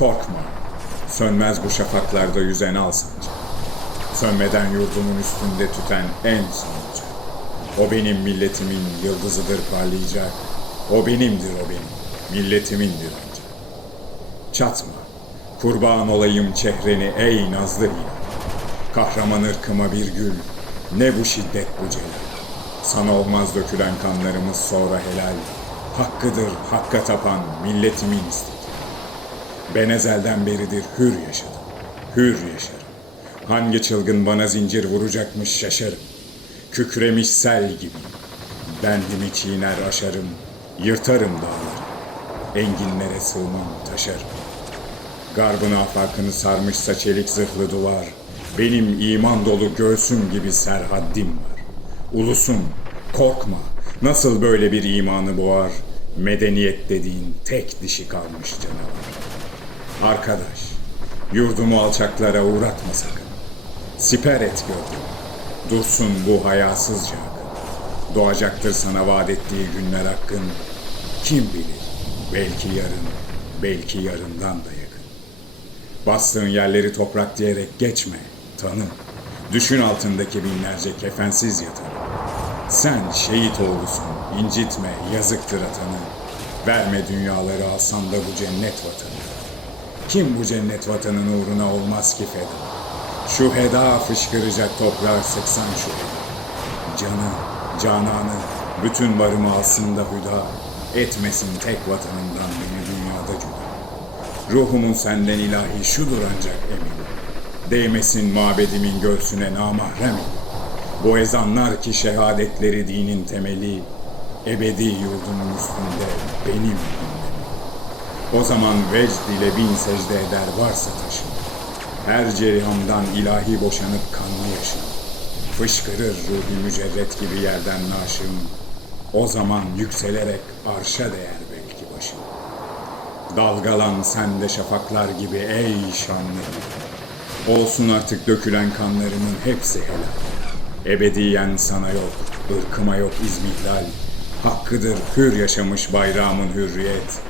Korkma, sönmez bu şafaklarda yüzen al sancak. Sönmeden yurdumun üstünde tüten en sancak. O benim milletimin yıldızıdır parlayacak. O benimdir o benim, milletimindir ancak. Çatma, kurban olayım çehreni ey nazlı hilal. Kahraman ırkıma bir gül, ne bu şiddet bu celal. Sana olmaz dökülen kanlarımız sonra helal. Hakkıdır hakka tapan milletimin istiklal. Ben ezelden beridir hür yaşadım, hür yaşarım. Hangi çılgın bana zincir vuracakmış şaşarım. Kükremiş sel gibi. Bendimi çiğner aşarım, yırtarım dağları. Enginlere sığmam taşarım. Garbın afakını sarmışsa çelik zırhlı duvar, benim iman dolu göğsüm gibi serhaddim var. Ulusum, korkma, nasıl böyle bir imanı boğar, medeniyet dediğin tek dişi kalmış canavar. Arkadaş, yurdumu alçaklara uğratma sakın. Siper et gördüm, dursun bu hayasızca akın. Doğacaktır sana vaat ettiği günler hakkın. Kim bilir, belki yarın, belki yarından da yakın. Bastığın yerleri toprak diyerek geçme, tanı. Düşün altındaki binlerce kefensiz yatanı. Sen şehit oğlusun, incitme, yazıktır atanı. Verme dünyaları alsan da bu cennet vatanı. Kim bu cennet vatanın uğruna olmaz ki feda? Şu heda fışkıracak toprağı sıksan şu heda. Canı, cananı, bütün varımı alsın da hüda. Etmesin tek vatanından beni dünyada cüda. Ruhumun senden ilahi şudur ancak emin. Değmesin mabedimin göğsüne namahrem. Bu ezanlar ki şehadetleri dinin temeli, ebedi yurdumun üstünde benim. O zaman vecd ile bin secde eder varsa taşın. Her cerihamdan ilahi boşanıp kanlı yaşın. Fışkırır ruhi mücerret gibi yerden naşım. O zaman yükselerek arşa değer belki başım. Dalgalan sen de şafaklar gibi ey şanlı. Olsun artık dökülen kanlarımın hepsi helal. Ebediyen sana yok, ırkıma yok izmihlal. Hakkıdır hür yaşamış bayrağımın hürriyet.